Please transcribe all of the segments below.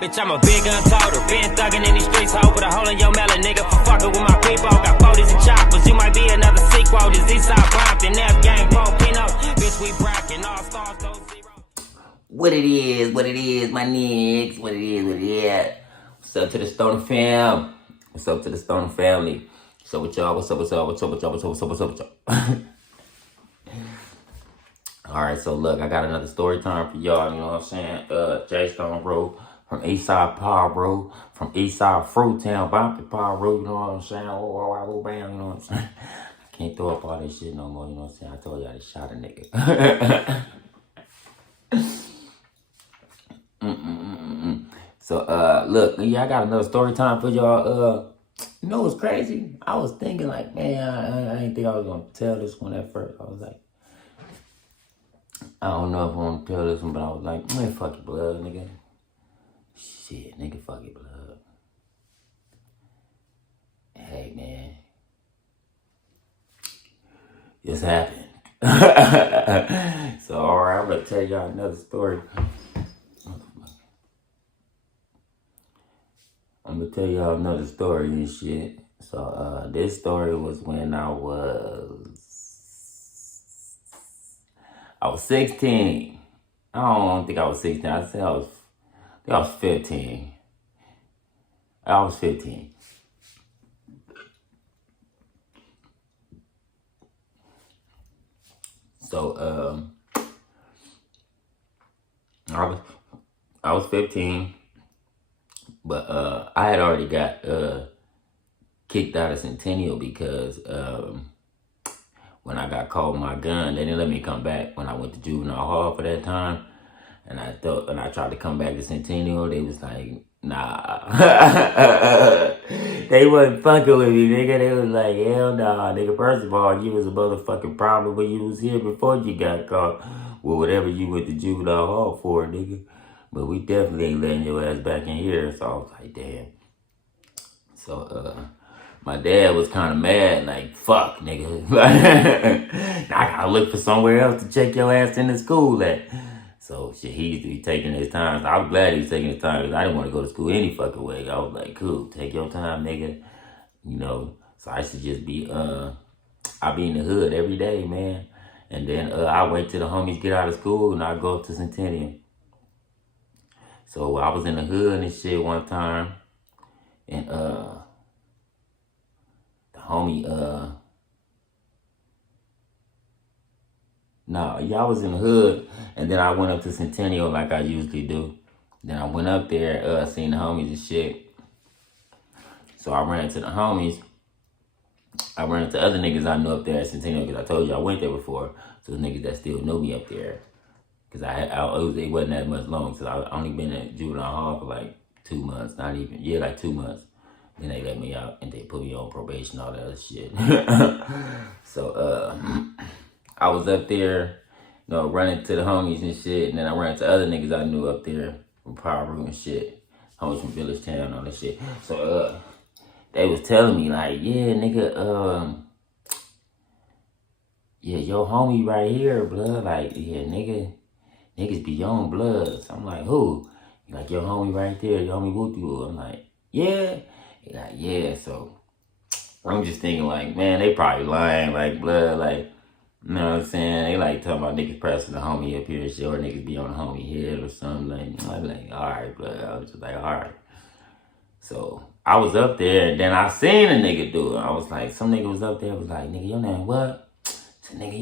Bitch, I'm a big gun toter. Been thugging in these streets, ho. Put a hole in your melon, nigga, for fucking with my people. Got 40s and choppers. You might be another sequel. This Eastside Compton, F gang, Pinos. Bitch, we brackin' all stars, those zeros. What it is, my niggas. What it is. What's up to the Stoner fam? What's up to the Stoner family? What's up with y'all? What's up with y'all? Alright, so look, I got another story time for y'all, you know what I'm saying? J Stone Road, from Eastside Piru, from Eastside Fruit Town, Bumpy Piru, you know what I'm saying? Oh, bam, you know what I'm saying? I can't throw up all this shit no more, you know what I'm saying? I told y'all to shot a nigga. So, look, yeah, I got another story time for y'all. You know what's crazy? I was thinking like, man, I didn't think I was gonna tell this one at first. I was like, I don't know if I want to tell this one, but I was like, man, fuck your blood, nigga. Shit, nigga, fuck your blood. Hey, man. This happened. So, alright, I'm gonna tell y'all another story. I'm gonna tell y'all another story and shit. So, this story was when I was 16. I don't think I was 16. I think I was 15. I was 15. So, I was 15, but I had already got kicked out of Centennial because when I got caught with my gun, they didn't let me come back when I went to juvenile hall for that time. And I tried to come back to Centennial, they was like, nah. They wasn't fucking with me, nigga. They was like, hell nah, nigga. First of all, you was a motherfucking problem when you was here before you got caught with whatever you went to juvenile hall for, nigga. But we definitely ain't letting your ass back in here. So I was like, damn. So, my dad was kind of mad, like, fuck, nigga. Now I gotta look for somewhere else to check your ass into school at. So, shit, he used to be taking his time. So I was glad he was taking his time because I didn't want to go to school any fucking way. I was like, cool, take your time, nigga. You know, so I should just be, I be in the hood every day, man. And then I wait till the homies get out of school and I go up to Centennial. So I was in the hood and shit one time. And, the homie, I was in the hood, and then I went up to Centennial like I usually do. Then I went up there, seen the homies and shit. So I ran into the homies. I ran into other niggas I knew up there at Centennial because I told you I went there before. So the niggas that still knew me up there. Because it wasn't that much long, so I only been at juvenile hall for like 2 months, not even, like 2 months. Then they let me out and they put me on probation, all that other shit. So, I was up there, you know, running to the homies and shit. And then I ran to other niggas I knew up there from Piru and shit. Homies from Village Town, all that shit. So, they was telling me like, yeah, nigga, yeah, your homie right here, blood. Like, yeah, niggas be on blood. So I'm like, who? He like, your homie right there, your homie Wooty. I'm like, yeah. He like, yeah. So I'm just thinking like, man, they probably lying, like blood, like, you know what I'm saying? They like talking about niggas pressing the homie up here and shit, or niggas be on the homie head or something. Like, I'm like, all right, blood. I was just like, all right. So I was up there and then I seen a nigga do it. I was like, some nigga was up there, was like, nigga, your name what? I said, nigga,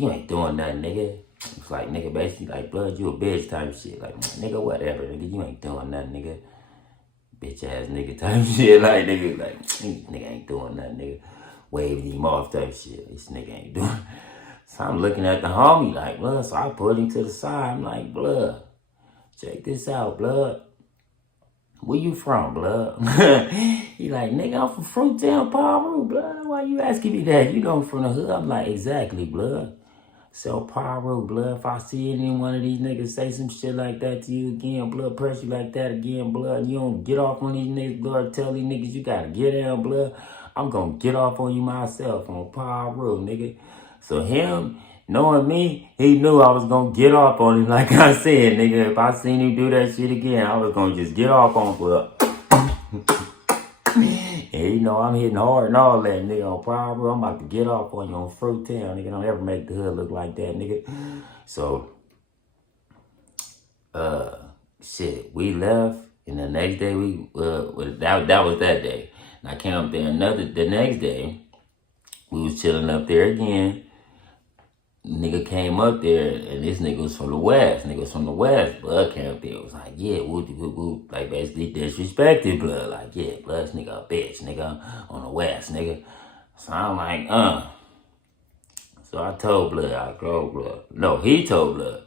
you ain't doing nothing, nigga. It's like, nigga, basically like, blood, you a bitch type shit. Like, nigga, whatever, nigga, you ain't doing nothing, nigga. Bitch ass nigga type shit. Like, nigga ain't doing nothing, nigga. Waving him off type shit. This nigga ain't doing. So I'm looking at the homie like, blood. So I pulled him to the side. I'm like, blood, check this out, blood. Where you from, blood? He like, nigga, I'm from Fruit Town, Piru, blood. Why you asking me that? You know I'm from the hood. I'm like, exactly, blood. So Piru, blood, if I see any one of these niggas say some shit like that to you again, blood, press you like that again, blood, you don't get off on these niggas, blood, tell these niggas you gotta get down, blood, I'm gonna get off on you myself on Piru, nigga. So him knowing me, he knew I was gonna get off on him. Like I said, nigga, if I seen him do that shit again, I was gonna just get off on him. And you know I'm hitting hard and all that, nigga, on Piru. I'm about to get off on you on Fruit Town, nigga. Don't ever make the hood look like that, nigga. So, shit, we left, and the next day that was that day. And I came up there the next day. We was chilling up there again. Nigga came up there, and this nigga was from the West. Nigga was from the West. Blood came up there. It was like, yeah, woo, like basically disrespected Blood. Like, yeah, Blood's nigga a bitch, nigga, on the West, nigga. So I'm like, So I told Blood, I told Blood. No, he told Blood.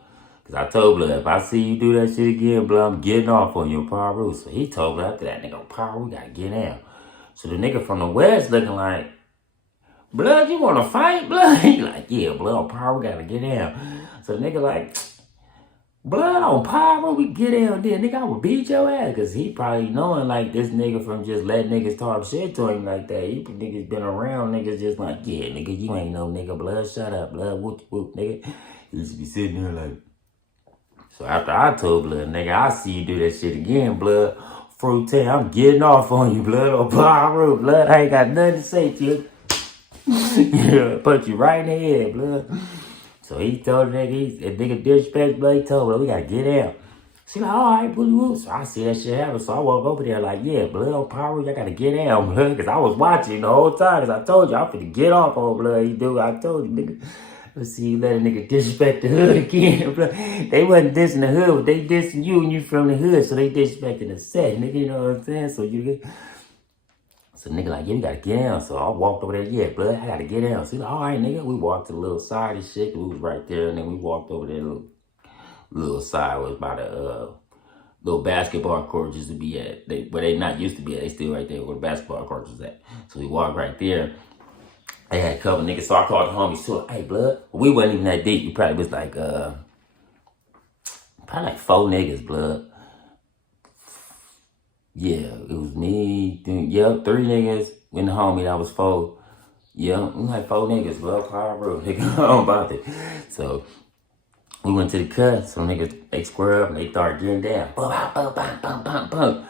Cause I told Blood, if I see you do that shit again, Blood, I'm getting off on your Piru. So he told Blood after that, nigga, Piru, we gotta get down. So the nigga from the West looking like, Blood, you wanna fight, Blood? He like, yeah, Blood, on Piru, we gotta get down. So the nigga like, Blood, on Piru, we get down there. Nigga, I would beat your ass. Cause he probably knowing like this nigga from just letting niggas talk shit to him like that. He niggas been around niggas just like, yeah, nigga, you ain't no nigga, Blood, shut up, Blood, whoop, whoop, nigga. He used to be sitting there like, so after I told Blood, nigga, I see you do that shit again, Blood. Fruit Town, I'm getting off on you, Blood, on Piru, Blood. I ain't got nothing to say to you. Yeah, put you right in the head, Blood. So he told the nigga disrespect, Blood. He told Blood, we gotta get out. She like, all right, booty woo. So I see that shit happen. So I walk over there like, yeah, Blood, on Piru, I gotta get out, Blood. Cause I was watching the whole time. Cause I told you, I'm finna get off on Blood. You do, I told you, nigga. Let's see you let a nigga disrespect the hood again, Blood. They wasn't dissing the hood, but they dissing you and you from the hood. So they disrespecting the set, nigga, you know what I'm saying? So you get... So nigga like, yeah, we gotta get down. So I walked over there, yeah, Blood, I gotta get down. So he's like, all right, nigga. We walked to the little side and shit. We was right there, and then we walked over there. Little side was by the little basketball court used to be at. Where they not used to be at. They still right there where the basketball court was at. So we walked right there. They had a couple niggas, so I called the homies too. Hey, Blood, we wasn't even that deep. We probably was like, probably like 4 niggas, Blood. Yeah, it was me, 3 niggas, and the homie, that was 4. Yeah, we like 4 niggas, Blood, Piru, nigga, I don't about it. So, we went to the cut, so niggas, they square up, and they started getting down. Boom, boom, boom, boom, boom, boom.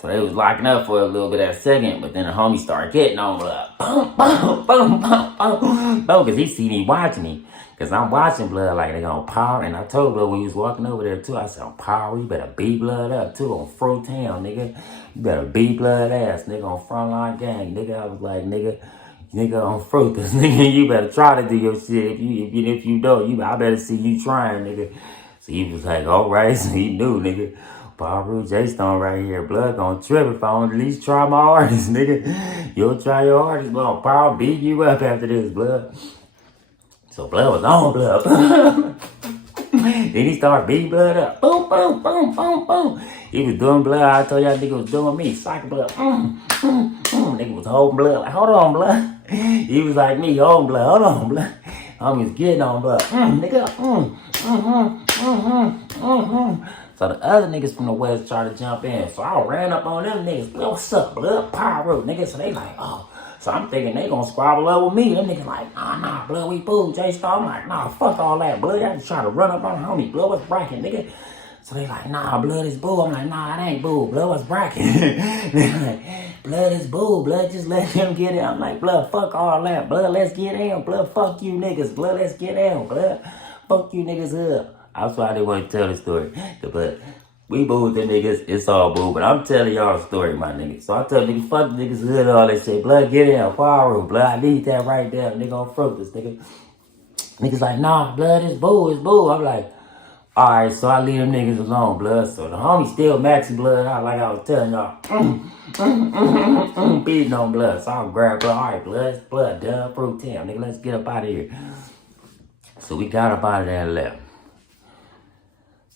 So they was locking up for a little bit that second, but then the homie started getting on, Blood. Boom, boom, boom, boom, boom, boom, because he see me watching me. Because I'm watching Blood like they on Piru. And I told Blood when he was walking over there too, I said, on Piru, you better beat Blood up too on Fruit Town, nigga. You better beat Blood ass, nigga, on Frontline Gang. Nigga, I was like, nigga on Fruit, this nigga, you better try to do your shit. If you don't, I better see you trying, nigga. So he was like, all right, so he knew, nigga. Piru J-Stone right here. Blood gonna trip if I don't at least try my hardest, nigga. You'll try your hardest, but on Piru beat you up after this, Blood. So Blood was on, Blood. Then he started beating Blood up. Boom, boom, boom, boom, boom. He was doing Blood. I told y'all nigga was doing me. Psych Blood. Nigga was holding Blood. Like, hold on, Blood. He was like me, holding Blood. Hold on, Blood. Homie was getting on Blood. Nigga. So the other niggas from the West tried to jump in. So I ran up on them niggas. Blood, what's up, Blood? Piru, nigga. So they like, oh. So I'm thinking they gonna squabble up with me. Them niggas like, nah, Blood, we boo, J-Star. I'm like, nah, fuck all that, Blood. I just try to run up on the homie. Blood, what's bracket, nigga? So they like, nah, Blood is boo. I'm like, nah, it ain't boo. Blood, what's bracket? They like, Blood is boo. Blood, just let him get it. I'm like, Blood, fuck all that. Blood, let's get in. Blood, fuck you niggas. Blood, let's get in. Blood, fuck you niggas up. That's why I didn't want to tell the story. But we boo with the niggas, it's all boo. But I'm telling y'all a story, my niggas. So I tell niggas, fuck the niggas hood, all that shit. Blood, get in, Piru, Blood, I need that right there. Nigga on Fruit this, nigga. Niggas like, nah, Blood, it's boo, it's boo. I'm like, alright, so I leave them niggas alone, Blood. So the homie still maxing Blood out like I was telling y'all. Beating on Blood. So I'll grab Blood, alright, Blood, done, Fruit Town. Nigga, let's get up out of here. So we got up out of there and left.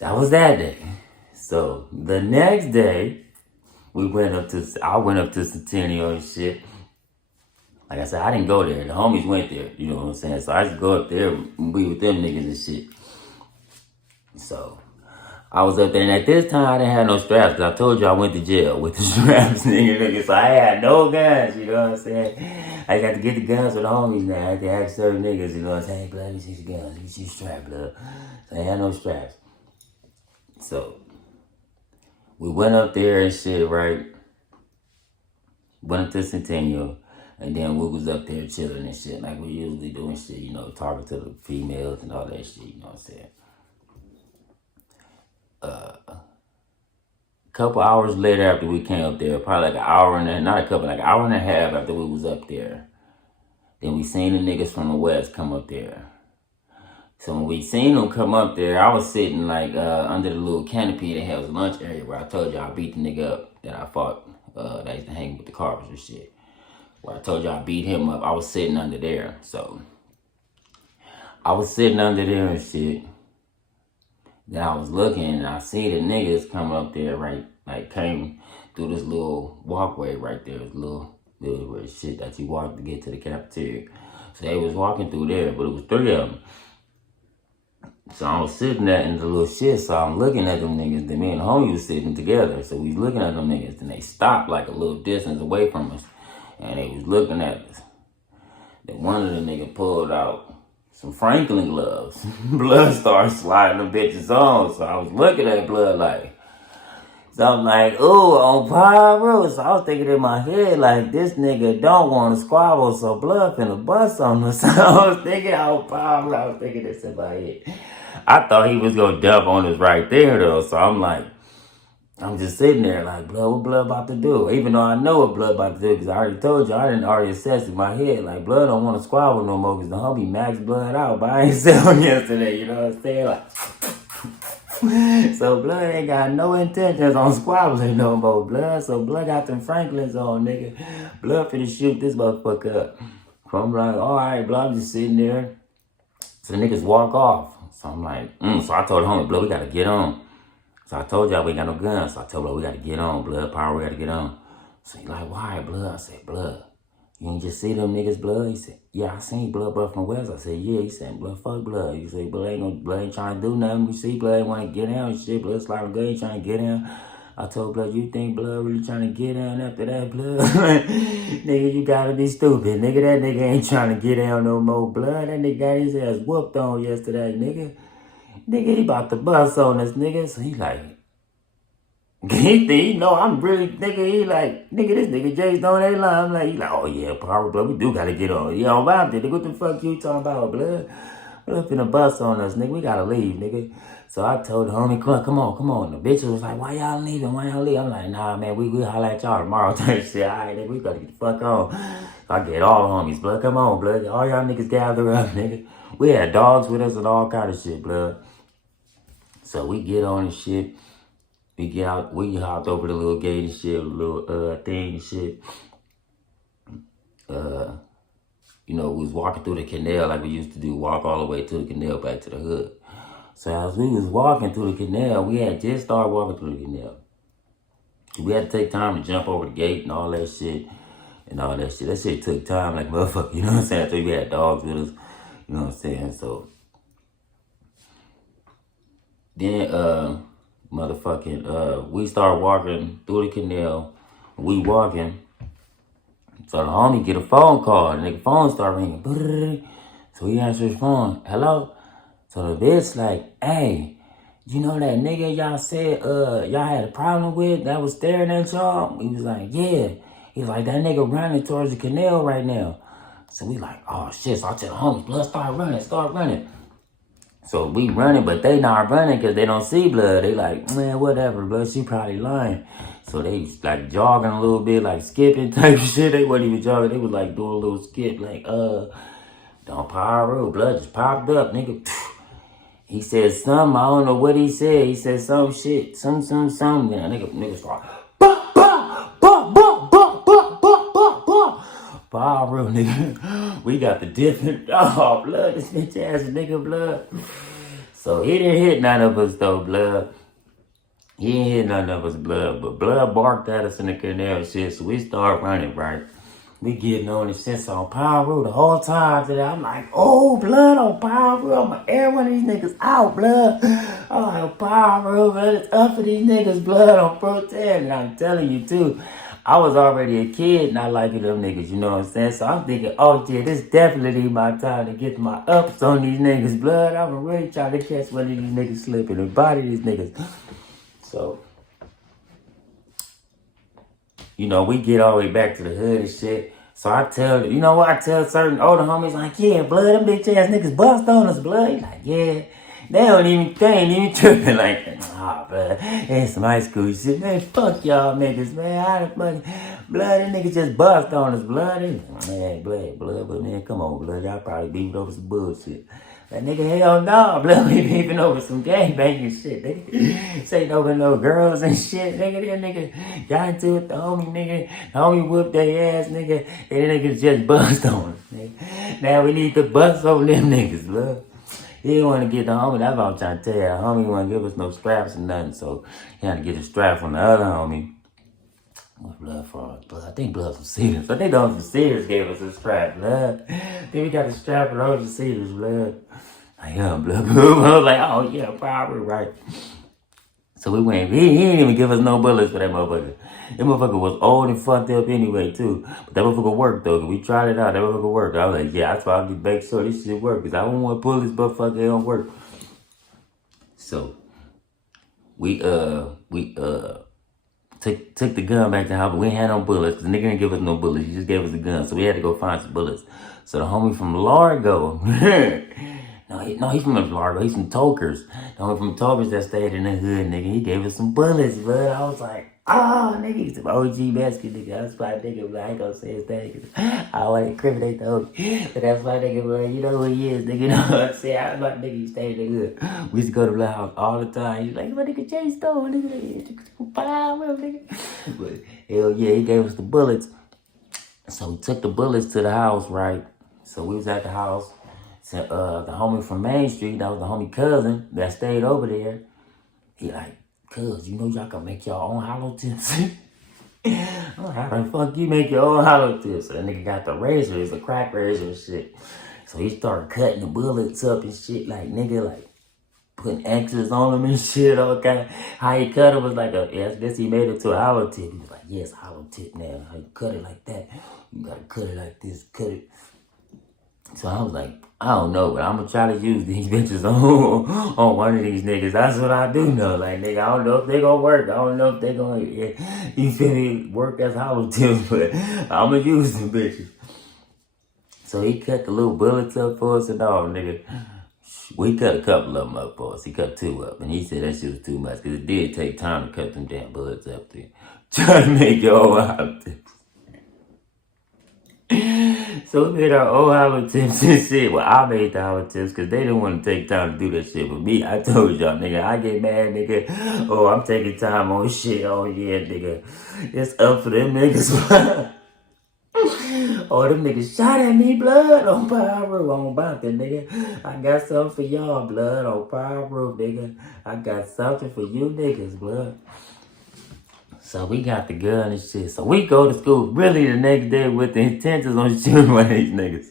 That was that day. So the next day, I went up to Centennial and shit. Like I said, I didn't go there. The homies went there, you know what I'm saying? So I just go up there and be with them niggas and shit. So I was up there, and at this time, I didn't have no straps, because I told you I went to jail with the straps, nigga. So I had no guns, you know what I'm saying? I got to get the guns with the homies now. I had to ask certain niggas, you know what I'm saying? Hey, blood, let me see your guns. Let me see your strap, blood. So I had no straps. So we went up there and shit, right? Went up to Centennial, and then we was up there chilling and shit, like we usually doing shit, you know, talking to the females and all that shit, you know what I'm saying? A couple hours later after we came up there, probably like an hour and an hour and a half after we was up there, then we seen the niggas from the west come up there. So when we seen them come up there, I was sitting like under the little canopy that has a lunch area where I told you I beat the nigga up that I fought, that used to hang with the Carvers and shit. Where I told you I beat him up, I was sitting under there. So I was sitting under there and shit. Then I was looking and I see the niggas come up there, right? Like came through this little walkway right there, this little shit that you walk to get to the cafeteria. So they was walking through there, but it was 3 of them. So I was sitting there in the little shit, so I'm looking at them niggas. Then me and the homie was sitting together. So we was looking at them niggas, and they stopped like a little distance away from us. And they was looking at us. Then one of the niggas pulled out some Franklin gloves. Blood started sliding them bitches on. So I was looking at Blood like, so I'm like, ooh, on Piru. So I was thinking in my head, like, this nigga don't want to squabble, so Blood finna bust on us. So I was thinking on Piru. I was thinking this in my head. I thought he was gonna dump on us right there, though. So I'm like, I'm just sitting there like, Blood, what Blood about to do? Even though I know what Blood about to do, because I already told you, I didn't already assess in my head, like, Blood don't want to squabble no more, because the homie maxed Blood out, but I ain't sell him yesterday, you know what I'm saying? Like, so Blood ain't got no intentions on squabbling no more, Blood. So Blood got them Franklins on, nigga. Blood finna shoot this motherfucker up. So I'm like, all right, Blood, I'm just sitting there. So the niggas walk off. So I'm like, So I told the homie, Blood, we gotta get on. So I told y'all we ain't got no guns. So I told Blood, we gotta get on, Blood. Power, we gotta get on. So he like, why, Blood? I said, Blood, you ain't just see them niggas, Blood? He said, yeah, I seen Blood from West. I said, yeah. He said, Blood, fuck Blood. He said, Blood ain't trying to do nothing. We see Blood ain't want to get down and shit. Blood sliding good, ain't trying to get down. I told Blood, you think Blood really trying to get down after that, Blood? Nigga, you gotta be stupid. Nigga, that nigga ain't trying to get down no more, Blood. That nigga got his ass whooped on yesterday, nigga. Nigga, he about to bust on us, nigga. So he like, he know I'm really, nigga, he like, nigga, this nigga Jay's on that line. I'm like, he like, oh yeah, Power, Blood, we do gotta get on. Yeah, I'm out there, nigga, what the fuck you talking about, Blood? Blood finna bust on us, nigga, we gotta leave, nigga. So I told the homie, come on. The bitch was like, why y'all leaving? I'm like, nah, man, we holler at y'all tomorrow. Shit, all right, nigga, we gotta get the fuck on. So I get all the homies, Blood, come on, Blood. All y'all niggas gather up, nigga. We had dogs with us and all kind of shit, Blood. So we get on and shit. We hopped over the little gate and shit, the little thing and shit. You know, we was walking through the canal like we used to do, walk all the way to the canal back to the hood. So as we was walking through the canal, we had just started walking through the canal. We had to take time to jump over the gate and all that shit. That shit took time like motherfucker, you know what I'm saying? So we had dogs with us, you know what I'm saying? So then we started walking through the canal. We walking. So the homie get a phone call. The nigga phone start ringing. So he answers his phone. Hello? So the bitch like, hey, you know that nigga y'all said y'all had a problem with that was staring at y'all? He was like, yeah. He was like, that nigga running towards the canal right now. So we like, oh shit. So I tell the homies, Blood, start running. So we running, but they not running because they don't see Blood. They like, man, whatever, Blood, she probably lying. So they like jogging a little bit, like skipping type shit. They wasn't even jogging. They was like doing a little skip, like, don't Piru. Blood just popped up, nigga. He said something, I don't know what he said. He said some shit, some. Then nigga start, Piru, nigga. We got the different, Blood, this bitch ass nigga, Blood. So he didn't hit none of us though, Blood. He didn't hit none of us, Blood. But Blood barked at us in the canal and shit, so we started running, right? We getting on the sense on Piru the whole time today. I'm like, oh, blood on Piru. I'm gonna air one of these niggas out, blood. I'm like, Piru, blood, it's up for these niggas, blood on protest. And I'm telling you, too, I was already a kid not liking them niggas, you know what I'm saying? So I'm thinking, oh, yeah, this definitely my time to get my ups on these niggas, blood. I'm really trying to catch one of these niggas slipping and body these niggas. So, you know, we get all the way back to the hood and shit. So I tell, you know what, I tell certain older homies, like, yeah, blood, them bitch ass niggas bust on us, blood. He's like, yeah. They ain't even tripping like that. Nah, blood. Ain't some high school shit. Man, fuck y'all niggas, man. How the fuck, blood, them niggas just bust on us, blood. Man, blood, but man, come on, blood. Y'all probably beefing over some bullshit. That nigga, hell no, blood, we beefing over some gangbanging shit, nigga. Say over no girls and shit, nigga. That nigga got into it with the homie, nigga. The homie whooped their ass, nigga. And the niggas just bust on us, nigga. Now we need to bust on them niggas, blood. He didn't want to get the homie, that's what I'm trying to tell you. The homie didn't want to give us no straps or nothing, so he had to get a strap from the other homie. What blood for? Blood. I think blood from Cedars. I think those from Cedars gave us a strap, blood. Then we got a strap for those from Cedars, blood. Like, yeah, blood. I was like, oh yeah, probably right. So we went, he didn't even give us no bullets for that motherfucker. That motherfucker was old and fucked up anyway, too. But that motherfucker worked, though. We tried it out. That motherfucker worked. I was like, yeah, that's why I just make sure this shit work. Because I don't want bullets, but fuck, it don't work. So, we took the gun back to the house, but we ain't had no bullets. The nigga didn't give us no bullets. He just gave us the gun. So we had to go find some bullets. So the homie from Largo, no, he's from Largo. He's from Tokers. The homie from Tokers that stayed in the hood, nigga, he gave us some bullets, bro. I was like, oh, nigga, he's some OG basket, nigga. That's why nigga, but I ain't gonna say his name. I want to incriminate the homie. But that's why nigga, bro, you know who he is, nigga. You know what I'm saying? I was like, nigga, he stayed in the hood. We used to go to the house all the time. He's like, my nigga Jay Stone, nigga. But hell yeah, he gave us the bullets. So we took the bullets to the house, right? So we was at the house. So the homie from Main Street, that was the homie cousin that stayed over there. He like, cuz, you know y'all can make your own hollow tips. I'm like, how the fuck you make your own hollow tips? So that nigga got the razor, it's a crack razor and shit. So he started cutting the bullets up and shit, like nigga, like putting X's on them and shit, all kind of. How he cut it was like this he made it to a hollow tip. He was like, yes, hollow tip now. How you cut it like that? You gotta cut it like this, cut it. So I was like, I don't know, but I'm gonna try to use these bitches on one of these niggas. That's what I do know. Like, nigga, I don't know if they gonna work. I don't know if they gonna, you feel me, work as hollow tips, but I'm gonna use them bitches. So he cut the little bullets up for us and all, nigga. We cut a couple of them up for us. He cut 2 up, and he said that shit was too much, because it did take time to cut them damn bullets up there. Try to make your own hollow tips. So we made our own hollow tips and shit. Well, I made the hollow tips because they didn't want to take time to do that shit with me. I told y'all, nigga, I get mad, nigga. Oh, I'm taking time on shit. Oh, yeah, nigga. It's up for them niggas. Oh, them niggas shot at me, blood, on Piru. I'm about that, nigga. I got something for y'all, blood, on Piru, nigga. I got something for you niggas, blood. So we got the gun and shit. So we go to school really the next day with the intentions on shooting one of these niggas.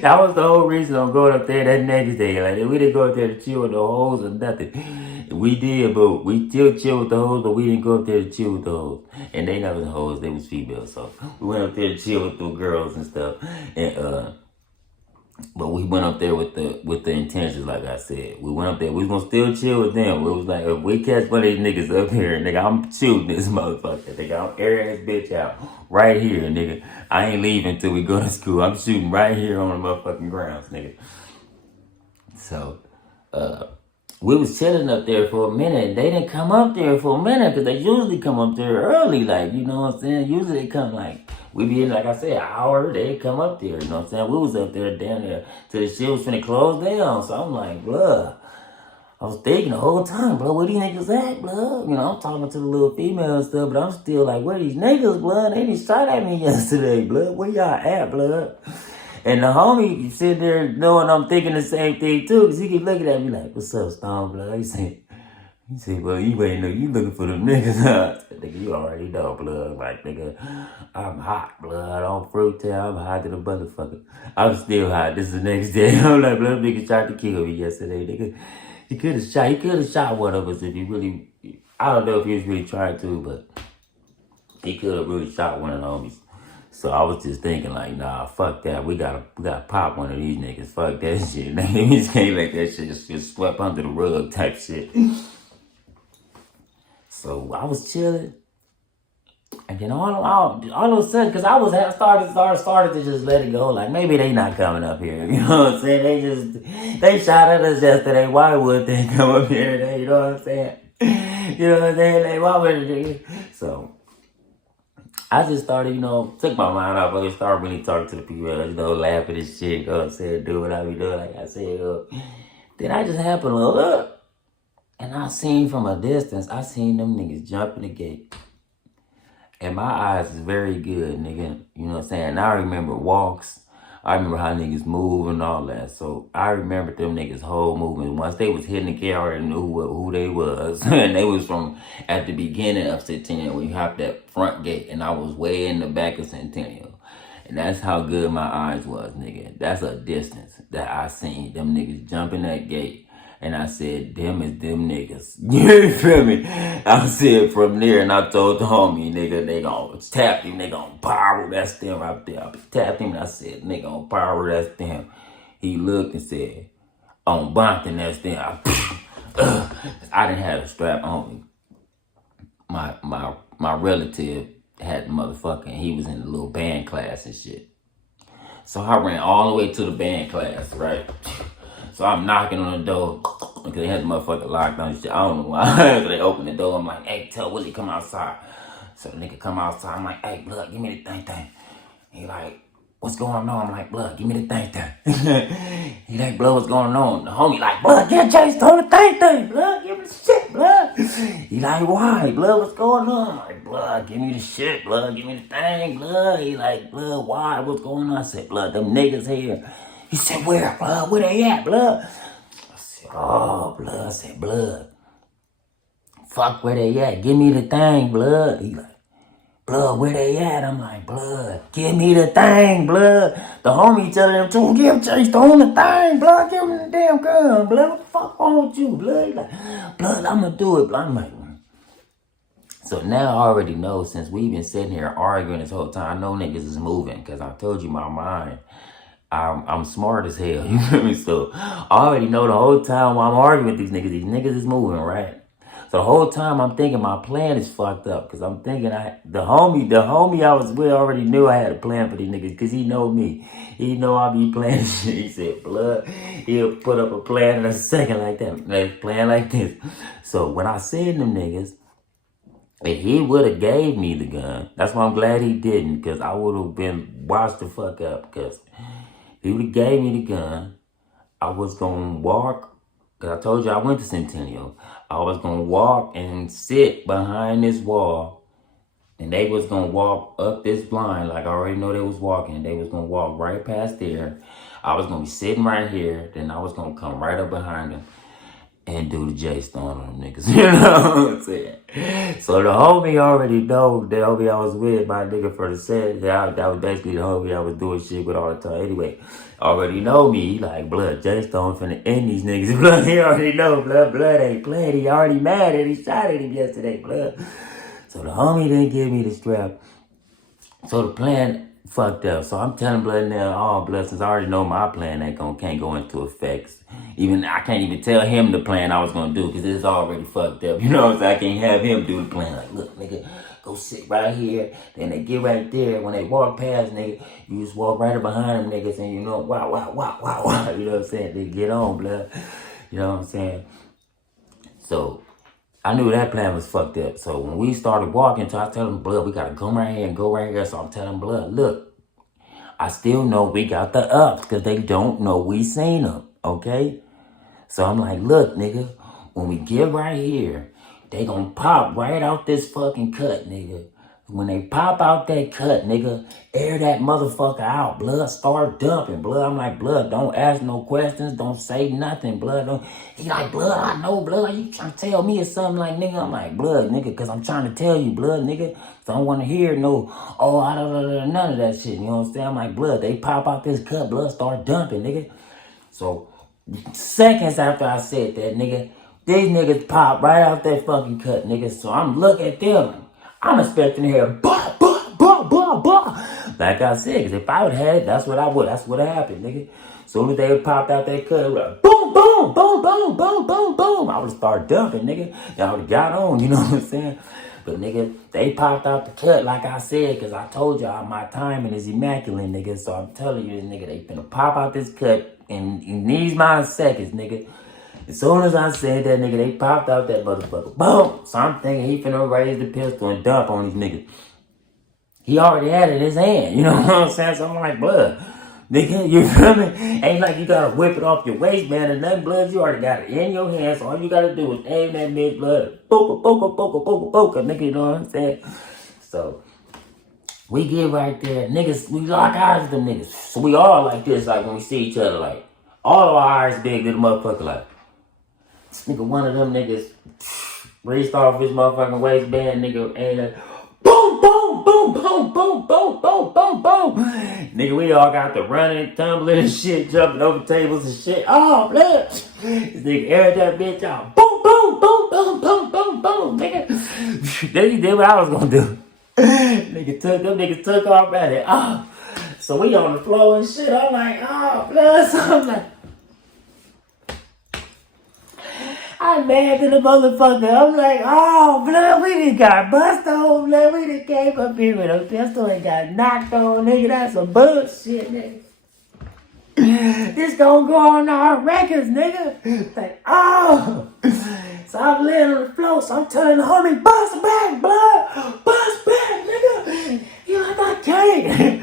That was the whole reason I'm going up there that next day. Like, we didn't go up there to chill with the hoes or nothing. We did, but we still chill with the hoes, but we didn't go up there to chill with the hoes. And they never the hoes, they was females. So we went up there to chill with the girls and stuff. And but we went up there with the intentions, like I said. We went up there, we was gonna still chill with them. It was like, if we catch one of these niggas up here, nigga, I'm shooting this motherfucker. Nigga, I'm airing this bitch out right here, nigga. I ain't leaving until we go to school. I'm shooting right here on the motherfucking grounds, nigga. So, we was chilling up there for a minute. They didn't come up there for a minute, because they usually come up there early, like, you know what I'm saying? Usually they come like, we be in, like I said, an hour, they come up there, you know what I'm saying? We was up there down there till the shit was finna close down. So I'm like, bruh, I was thinking the whole time, bro, where these niggas at, blood? You know, I'm talking to the little female and stuff, but I'm still like, where these niggas, blood? They didn't shot at me yesterday, blood. Where y'all at, blood? And the homie sitting there knowing I'm thinking the same thing too, because he keep looking at me like, what's up, Stone, blood? He said, well, you ain't know, you looking for them niggas, huh? Nigga, you already know, blood. Like, nigga, I'm hot, blood. On fruit tail, I'm hot to the motherfucker. I'm still hot. This is the next day. I'm like, blood, nigga tried to kill me yesterday, nigga. He could have shot one of us if he really, I don't know if he was really trying to, but he could have really shot one of the homies. So I was just thinking like, nah, fuck that. We gotta pop one of these niggas. Fuck that shit. We just can't let that shit just get swept under the rug type shit. So I was chilling. And then all of a sudden, cause I was started to just let it go. Like maybe they not coming up here. You know what I'm saying? They shot at us yesterday. Why would they come up here today? You know what I'm saying? You know what I'm saying? Like, why would they? So I just started, took my mind off. I just started really talking to the people, laughing and shit. You know what I'm saying? Do what I be doing, like I said. Then I just happened to look up. And I seen from a distance, I seen them niggas jumping the gate. And my eyes is very good, nigga. You know what I'm saying? And I remember walks. I remember how niggas move and all that. So I remember them niggas' whole movement. Once they was hitting the gate, I already knew who they was. And they was from at the beginning of Centennial when you hopped that front gate. And I was way in the back of Centennial. And that's how good my eyes was, nigga. That's a distance that I seen them niggas jumping that gate. And I said, them is them niggas. You feel me? I said from there, and I told the homie, nigga, they gon' tap him, they gon' power, that's them right there. I tapped him, and I said, nigga, on power, that's them. He looked and said, on Bonton, that's them. I didn't have a strap on me. My relative had the motherfucking, he was in the little band class and shit. So I ran all the way to the band class, right? So I'm knocking on the door because they had the motherfucker locked down and shit. I don't know why. So they open the door. I'm like, hey, tell Willie come outside. So the nigga come outside. I'm like, hey, blood, give me the thing. He like, what's going on? I'm like, blood, give me the thing. He like, blood, what's going on? The homie like, blood, get Chase on the thing. Blood, give me the shit, blood. He like, why? Blood, what's going on? I'm like, blood, give me the shit, blood, give me the thing, blood. He like, blood, why? What's going on? I said, blood, them niggas here. He said, where, blood? Where they at, blood? I said, oh, blood. I said, blood. Fuck where they at. Give me the thing, blood. He like, blood, where they at? I'm like, blood, give me the thing, blood. The homie telling him to give Chase on the thing, blood. Give him the damn gun, blood. What the fuck wrong with you, blood? He like, blood, I'm gonna do it, blood. I'm like, so now I already know, since we've been sitting here arguing this whole time, I know niggas is moving, because I told you my mind. I'm smart as hell, you feel me? So I already know the whole time while I'm arguing with these niggas is moving, right? So the whole time I'm thinking my plan is fucked up, because I'm thinking the homie I was with already knew I had a plan for these niggas, because he know me. He know I be planning shit. He said, blood, he'll put up a plan in a second like that. Let's plan like this. So when I seen them niggas, if he would have gave me the gun, that's why I'm glad he didn't, because I would have been washed the fuck up, because he would have gave me the gun. I was going to walk, because I told you I went to Centennial. I was going to walk and sit behind this wall, and they was going to walk up this blind, like I already know they was walking. They was going to walk right past there. I was going to be sitting right here, then I was going to come right up behind them and do the J-Stone on them niggas. You know what I'm saying? So the homie already know, the homie I was with, my nigga for the set, that was basically the homie I was doing shit with all the time. Anyway, already know me. He like, blood, J-Stone finna end these niggas. Blood, he already know, blood ain't playing. He already mad and he shot at him yesterday, blood. So the homie didn't give me the strap. So the plan fucked up. So I'm telling blood now, all blood, since I already know my plan can't go into effect. I can't even tell him the plan I was gonna do, because it's already fucked up. You know what I'm saying? I can't have him do the plan. Like, look, nigga, go sit right here. Then they get right there. When they walk past, nigga, you just walk right up behind them niggas and wow. You know what I'm saying? They get on, blood. You know what I'm saying? So I knew that plan was fucked up. So when we started walking, so I tell them, blood, we gotta go right here and go right here. So I'm telling blood, look, I still know we got the ups, because they don't know we seen them, okay? So I'm like, look, nigga, when we get right here, they gonna pop right out this fucking cut, nigga. When they pop out that cut, nigga, air that motherfucker out. Blood start dumping. Blood, I'm like, blood, don't ask no questions. Don't say nothing. Blood, don't. He like, blood, I know, blood. You trying to tell me or something like, nigga? I'm like, blood, nigga, because I'm trying to tell you, blood, nigga. So I don't want to hear no, oh, I don't, none of that shit. You know what I'm saying? I'm like, blood, they pop out this cut. Blood start dumping, nigga. So seconds after I said that, nigga, these niggas pop right out that fucking cut, nigga. So I'm looking at them. I'm expecting to hear bah, bah, bah, bah, bah. Like I said, because if I would have had it, that's what happened, nigga. Soon as they popped out that cut, like, boom, boom, boom, boom, boom, boom, boom. I would have started dumping, nigga. Y'all would have got on, you know what I'm saying? But, nigga, they popped out the cut, like I said, because I told y'all my timing is immaculate, nigga. So I'm telling you, nigga, they finna pop out this cut in these amount of seconds, nigga. As soon as I said that, nigga, they popped out that motherfucker. Boom! So I'm thinking he finna raise the pistol and dump on these niggas. He already had it in his hand, you know what I'm saying? So I'm like, blood, nigga, you feel me? Ain't like you gotta whip it off your waistband or nothing, blood. You already got it in your hands. So all you gotta do is aim that bitch, blood. Boka, boka, boka, boka, boka, nigga, you know what I'm saying? So we get right there. Niggas, we lock eyes with them niggas. So we all like this, like when we see each other, like, all of our eyes big, little motherfucker, like, nigga, one of them niggas reached off his motherfucking waistband, nigga, and boom, boom, boom, boom, boom, boom, boom, boom, boom. Nigga, we all got the running, tumbling and shit, jumping over tables and shit. Oh, blood. This nigga aired that bitch out. Boom, boom, boom, boom, boom, boom, boom, nigga. Then he did what I was gonna do. Them niggas took off at it. Oh. So we on the floor and shit. I'm like, oh, blood. So I'm like, I'm mad to the motherfucker. I'm like, oh, blood, we done got busted on, blood. We done came up here with a pistol and got knocked on, nigga. That's some bullshit, nigga. This gonna go on our records, nigga. Like, oh. So I'm laying on the floor, so I'm telling the homie, bust back, blood. Bust back, nigga. He like, I can't.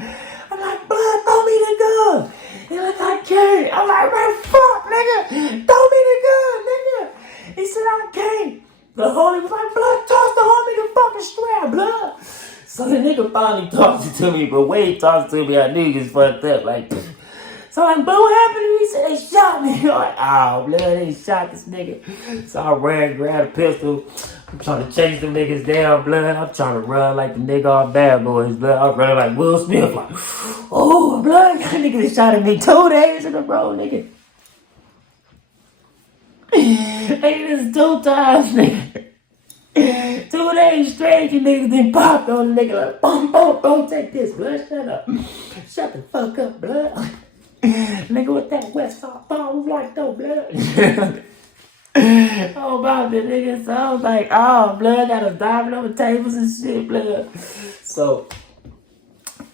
I'm like, blood, throw me the gun. He like, I can't. I'm like, man, fuck, nigga. Throw me the gun, nigga. He said, I can't. The homie was like, blood, toss the homie the fucking strap, blood. So the nigga finally talked to me, but when he talked to me, I knew he was fucked up. Like, so I'm like, blood, what happened to me? He said, they shot me. I'm like, oh, blood, they shot this nigga. So I ran, grabbed a pistol. I'm trying to chase them niggas down, blood. I'm trying to run like the nigga off Bad Boys, blood. I'm running like Will Smith, like, oh, blood, that nigga shot at me 2 days in a row, nigga. Nigga, this is 2 times, nigga. 2 days straight, you niggas then popped on the nigga like, boom, boom, boom, take this, blood, shut up. Shut the fuck up, blood. Nigga, with that West Side ball was like, though, blood. Oh, about the nigga, so I was like, oh, blood, got us diving over tables and shit, blood. So,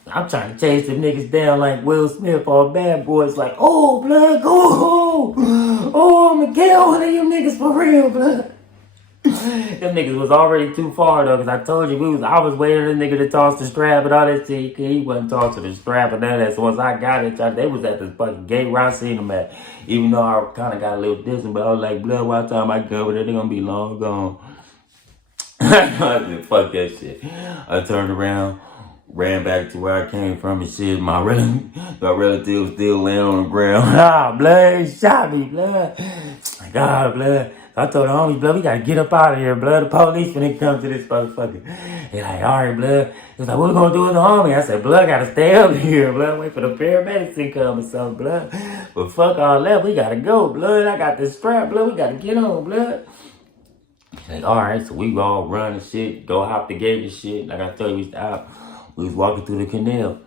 I'm trying to chase them niggas down like Will Smith or Bad Boys, like, oh, blood, go, oh, I'm gonna get one of you niggas for real, blood. Them niggas was already too far though, cause I told you I was waiting for the nigga to toss the strap and all that shit. He wasn't tossing the strap and none of that. So once I got it, they was at the fucking gate where I seen them at. Even though I kind of got a little distant, but I was like, blood, by the time I go over there, they gonna be long gone. Fuck that shit. I turned around, ran back to where I came from and shit. My relative was still laying on the ground. Ah, blood, he shot me, blood. Like, ah, blood. I told the homies, blood, we gotta get up out of here, blood. The police finna come to this motherfucker. They like, all right, blood. He was like, what we gonna do with the homie? I said, blood, gotta stay up here, blood. Wait for the paramedics to come or something, blood. But fuck all that, we gotta go, blood. I got this strap, blood. We gotta get on, blood. Like, all right, so we all run and shit, go hop the gate and shit. Like I told you, we was walking through the canal.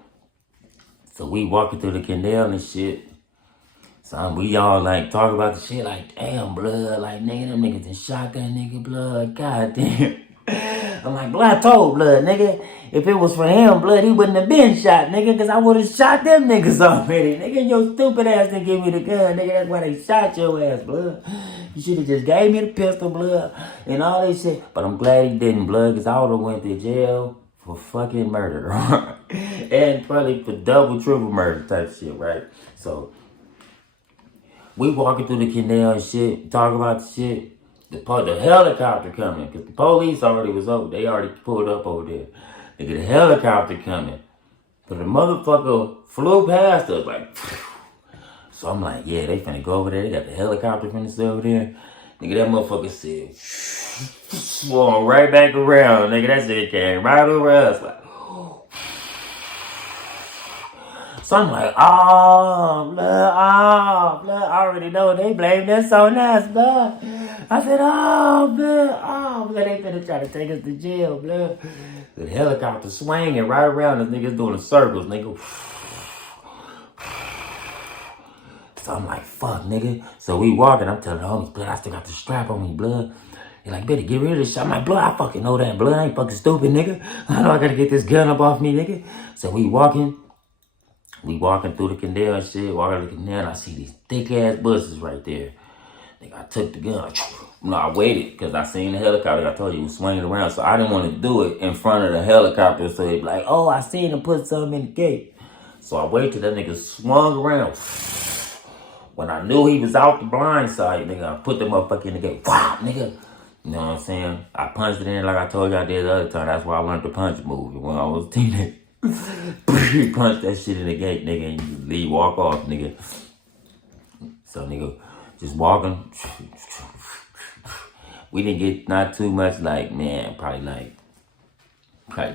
So we walking through the canal and shit. So we all like talk about the shit like, damn, blood, like, nigga, them niggas done shot that nigga, blood, goddamn. I'm like, blood, I told blood, nigga, if it was for him, blood, he wouldn't have been shot, nigga, because I would have shot them niggas already. Nigga, your stupid ass didn't give me the gun, nigga, that's why they shot your ass, blood. You should have just gave me the pistol, blood, and all that shit. But I'm glad he didn't, blood, because I would have went to jail for fucking murder. And probably for double, triple murder type shit, right? So we walking through the canal and shit, talking about the shit. The helicopter coming, because the police already was over. They already pulled up over there. Nigga, the helicopter coming. So the motherfucker flew past us like. So I'm like, yeah, they finna go over there. They got the helicopter finna stay over there. Nigga, that motherfucker said, swung right back around. Nigga, that shit came right over us. Like, so I'm like, oh, blood. I already know they blame this on us, blood. I said, oh, blood, they finna try to take us to jail, blood. The helicopter swinging right around us, niggas doing circles, nigga. So I'm like, fuck, nigga. So we walking, I'm telling the homies, blood, I still got the strap on me, blood. They like, better get rid of this shit. I'm like, blood, I fucking know that, blood. I ain't fucking stupid, nigga. I know I gotta get this gun up off me, nigga. So we walking through the canal and shit, walking through the canal, and I see these thick-ass buses right there. Nigga, I took the gun. No, I waited, because I seen the helicopter. I told you, it was swinging around, so I didn't want to do it in front of the helicopter, so they'd be like, oh, I seen him put something in the gate. So I waited till that nigga swung around. When I knew he was out the blind side, nigga, I put the motherfucker in the gate. Wow, nigga. You know what I'm saying? I punched it in like I told you I did the other time. That's why I learned the punch move when I was a teenager. Punch that shit in the gate, nigga, and you leave, walk off, nigga. So, nigga, just walking. We didn't get not too much, like, man, probably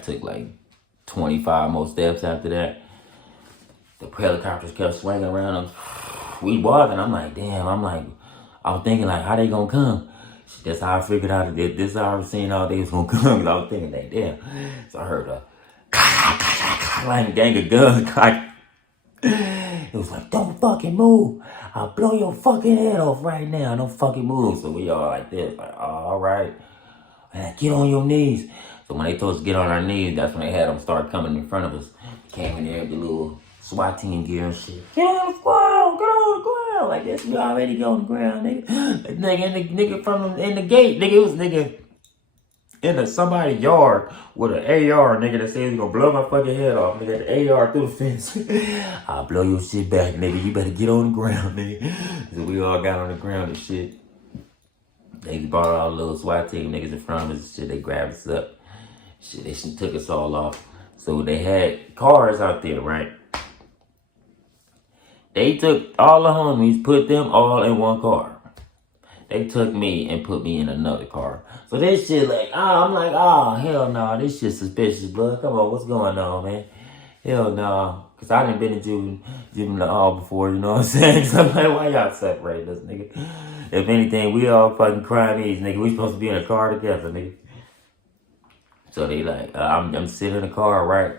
took like 25 more steps after that. The helicopters kept swinging around us. We walking, I'm like, damn, I was thinking, like, how they gonna come? That's how I figured out that this how I was seeing all they was gonna come. I was thinking, like, damn. So I heard a like gang of guns. It was like, don't fucking move. I'll blow your fucking head off right now. Don't fucking move. So we all like this, like, oh, all right. And get on your knees. So when they told us to get on our knees, that's when they had them start coming in front of us. Came in there with the little SWAT team gear and shit. Get on the ground, get on the ground. Like this, we already go on the ground, nigga. The nigga from in the gate, nigga, it was nigga in somebody's yard with an AR, nigga, that said he was gonna blow my fucking head off, nigga, the AR through the fence. I'll blow your shit back, nigga. You better get on the ground, nigga. So we all got on the ground and shit. They brought all the little SWAT team niggas in front of us and shit. They grabbed us up. Shit, they took us all off. So they had cars out there, right? They took all the homies, put them all in one car. They took me and put me in another car. So this shit like, I'm like, hell no, this shit suspicious, blood. Come on, what's going on, man? Hell no. Because I done been to juvenile hall before, you know what I'm saying? So I'm like, why y'all separate us, nigga? If anything, we all fucking crimees, nigga. We supposed to be in a car together, nigga. So they like, I'm sitting in the car, right?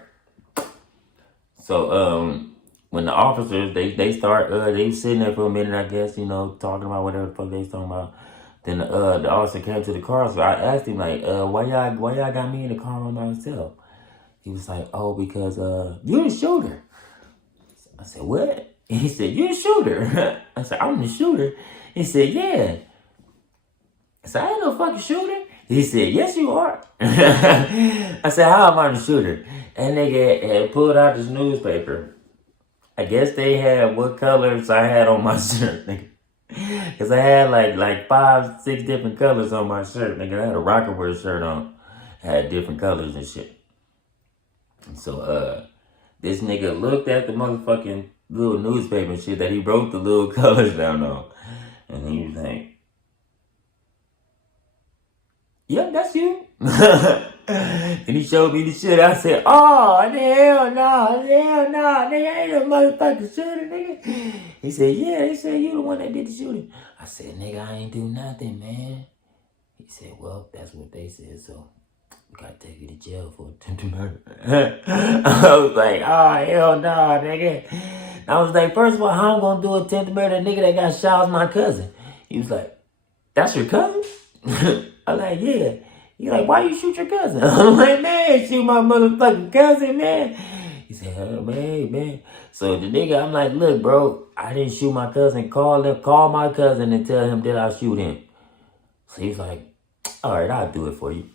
So, when the officers, they start, they sitting there for a minute, I guess, you know, talking about whatever the fuck they was talking about. Then the officer came to the car, so I asked him, like, why y'all got me in the car by myself? He was like, oh, because, you're the shooter. I said, what? And he said, you're the shooter. I said, I'm the shooter. He said, yeah. I said, I ain't no fucking shooter. He said, yes, you are. I said, how am I the shooter? And they had pulled out this newspaper. I guess they had what colors I had on my shirt, nigga. Because I had like 5, 6 different colors on my shirt, nigga. I had a Rockaway shirt on. I had different colors and shit. And so, this nigga looked at the motherfucking little newspaper and shit that he wrote the little colors down on. And he was like, yep, that's you. And he showed me the shit. I said, oh, hell no, nigga, I ain't a motherfucking shooter, nigga. He said, yeah, they said you the one that did the shooting. I said, nigga, I ain't do nothing, man. He said, well, that's what they said, so we gotta take you to jail for attempted murder. I was like, oh, hell no, nigga. I was like, first of all, how I'm gonna do attempted murder? A nigga that got shot was my cousin. He was like, that's your cousin? I was like, yeah. He like, why you shoot your cousin? I'm like, man, shoot my motherfucking cousin, man. He said, oh, man. So the nigga, I'm like, look, bro, I didn't shoot my cousin. Call my cousin and tell him that I shoot him. So he's like, all right, I'll do it for you.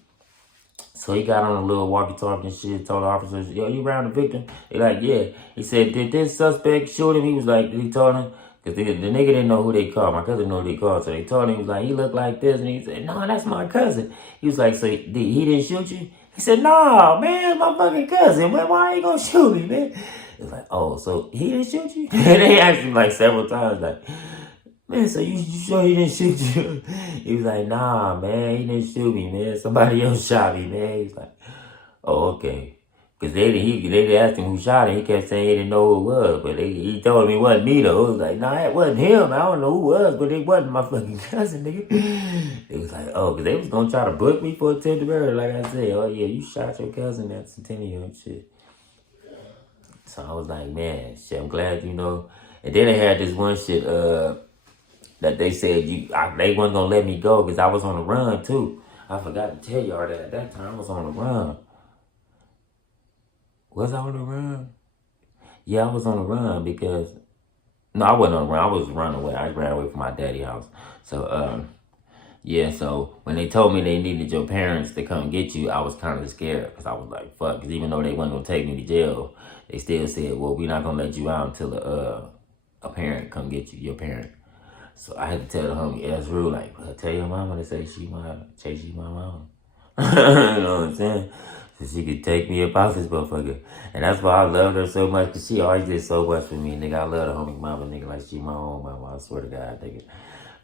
So he got on a little walkie-talkie and shit, told the officers, yo, you around the victim? They like, yeah. He said, did this suspect shoot him? He was like, he told him, Cause the nigga didn't know who they called. My cousin knew who they called. So they told him, he was like, he looked like this. And he said, no, that's my cousin. He was like, so he didn't shoot you? He said, no, man, my fucking cousin. Man, why you gonna shoot me, man? It's like, oh, so he didn't shoot you? And they asked him like several times, like, man, so you sure he didn't shoot you? He was like, nah, man, he didn't shoot me, man. Somebody else shot me, man. He's like, oh, okay. Because they asked him who shot him. He kept saying he didn't know who it was. But he told him it wasn't me, though. It was like, nah, it wasn't him. I don't know who it was, but it wasn't my fucking cousin, nigga. It was like, oh, because they was going to try to book me for attempted murder. Like I said, oh, yeah, you shot your cousin at Centennial and shit. So I was like, man, shit, I'm glad, you know. And then they had this one shit that they said they wasn't going to let me go because I was on the run, too. I forgot to tell y'all that at that time I was on the run. Was I on the run? Yeah, I was on the run because... No, I wasn't on the run. I was running away. I ran away from my daddy's house. So, yeah, so when they told me they needed your parents to come get you, I was kind of scared because I was like, fuck. Because even though they wasn't going to take me to jail, they still said, well, we're not going to let you out until a parent come get you, your parent. So I had to tell the homie, that's real, like, tell your mama to say she's my mama. You know what I'm saying? So she could take me up off this motherfucker. And that's why I loved her so much, because she always did so much for me, nigga. I love the homie mama, nigga, like she my own mama. I swear to God, nigga.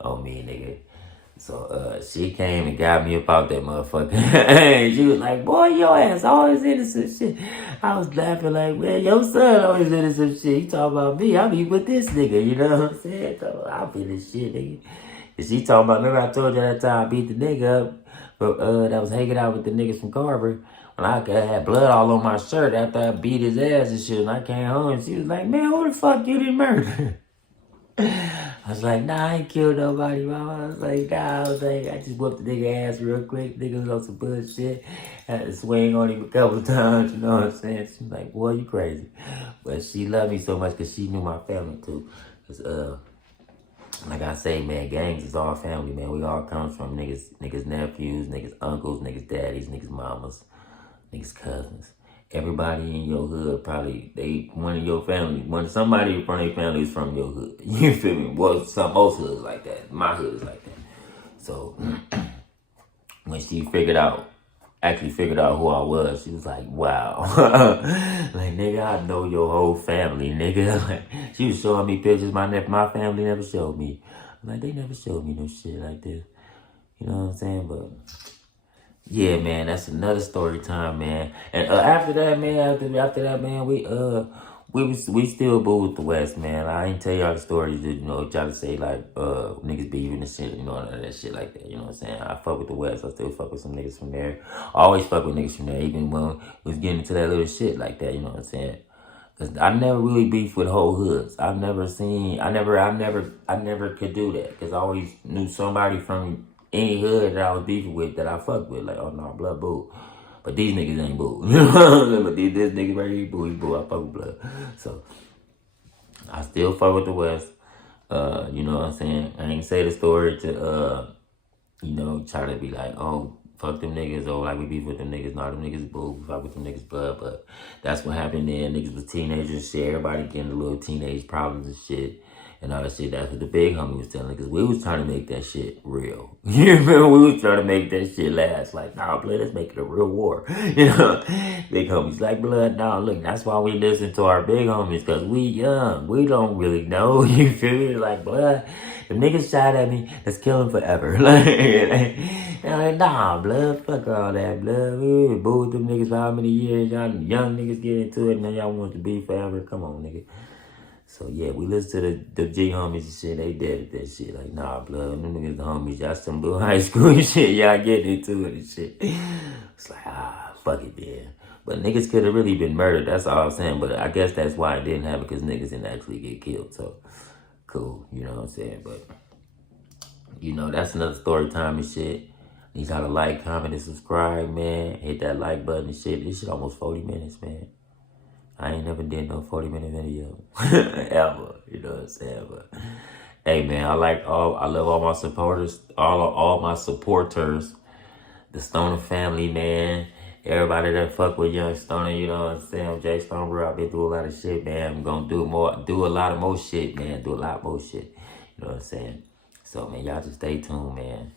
On me, nigga. So, she came and got me about that motherfucker. And she was like, boy, your ass always into some shit. I was laughing like, man, your son always into some shit. He talking about me. I be with this nigga, you know what I'm saying? So, I be this shit, nigga. And she talking about, remember I told you that time I beat the nigga up, but, that was hanging out with the niggas from Carver. When I had blood all on my shirt after I beat his ass and shit, and I came home and she was like, man, who the fuck you didn't murder? I was like, nah, I ain't killed nobody, mama. I was like, nah, I just whooped the nigga ass real quick. Nigga was on some bullshit. Had to swing on him a couple of times, you know what I'm saying? She was like, boy, you crazy. But she loved me so much because she knew my family too. Because, like I say, man, gangs is all family, man. We all come from niggas' nephews, niggas' uncles, niggas' daddies, niggas' mamas, niggas' cousins. Everybody in your hood probably, one of your family, somebody from their family is from your hood. You feel me? Well, most hoods like that. My hood is like that. So, when she actually figured out who I was, she was like, wow. Like, nigga, I know your whole family, nigga. Like, she was showing me pictures my family never showed me. I'm like, they never showed me no shit like this. You know what I'm saying? But... yeah, man, that's another story time, man. And after that, man, we still boo with the West, man. I ain't tell y'all the stories, you know, try to say like niggas beefing and shit, you know, all that shit like that. You know what I'm saying? I fuck with the West. I still fuck with some niggas from there. I always fuck with niggas from there, even when we was getting into that little shit like that. You know what I'm saying? Cause I never really beefed with whole hoods. I never could do that. Cause I always knew somebody from any hood that I was beefing with that I fucked with. Like, oh no, blood boo. But these niggas ain't boo. You know what I'm saying? But this nigga right here, boo, he boo. I fuck with blood. So, I still fuck with the West. You know what I'm saying? I ain't say the story to, you know, try to be like, oh, fuck them niggas, or like we beef with them niggas. No, them niggas boo. We fuck with them niggas blood. But that's what happened then. Niggas was teenagers and shit. Everybody getting a little teenage problems and shit. And all that shit, that's what the big homie was telling me, because we was trying to make that shit real. You remember? We was trying to make that shit last. Like, nah, blood, let's make it a real war. You know? Big homies like, blood, nah, look, that's why we listen to our big homies, because we young. We don't really know. You feel me? Like, blood, if niggas shot at me, let's kill them forever. Like, nah, blood, fuck all that, blood. We boo with them niggas for how many years? Y'all young niggas get into it, and then y'all want to be forever. Come on, nigga. So, yeah, we listen to the G homies and shit. They dead at that shit. Like, nah, blood, them niggas the homies. Y'all some little high school and shit. Y'all getting into it and shit. It's like, fuck it, then. But niggas could have really been murdered. That's all I'm saying. But I guess that's why it didn't happen, because niggas didn't actually get killed. So, cool. You know what I'm saying? But, you know, that's another story time and shit. You gotta like, comment, and subscribe, man. Hit that like button and shit. This shit almost 40 minutes, man. I ain't never did no 40-minute video. Ever. You know what I'm saying? But hey, man, I love all my supporters, all my supporters, the Stoner family, man. everybody that fuck with Young Stoner, you know what I'm saying? I'm Jay Stone, bro. I've been through a lot of shit, man. I'm gonna do a lot of more shit, man. Do a lot more shit. You know what I'm saying? So, man, y'all just stay tuned, man.